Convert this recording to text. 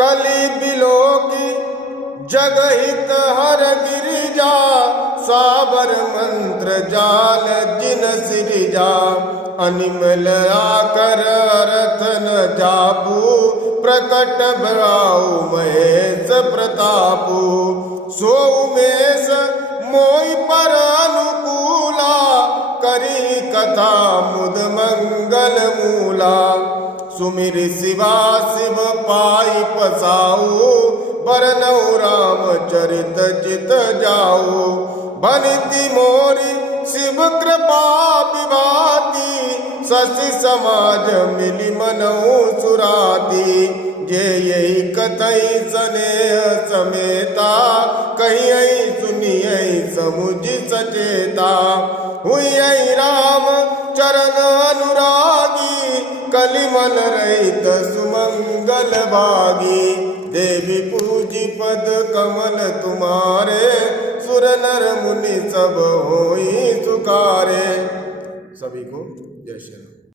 कली बिलो की जगहित हर गिरिजा, साबर मंत्र जाल जिन सिरिजा। अनिमल आकर रथ न जापू, प्रकट भराऊ महेश प्रतापू। सो उमेश मोई पर अनुकूला, करी कथा मुद मंगल मूला। सुमिर शिवा शिव पाई पसाऊ, बरनऊ राम चरित चित जाऊ। बनिति मोरी शिव कृपा विभाती, शशि समाज मिली मनऊ सुराती। जे यही कथई स्नेह समेता, कहियई सुनियई समुझ सचेता। हुई राम चरण अनुरागी, कलिमल रहित सुमंगल भागी। देवी पूजी पद कमल तुम्हारे, सुर नर मुनि सब होई सुखारे। सभी को जय श्री राम।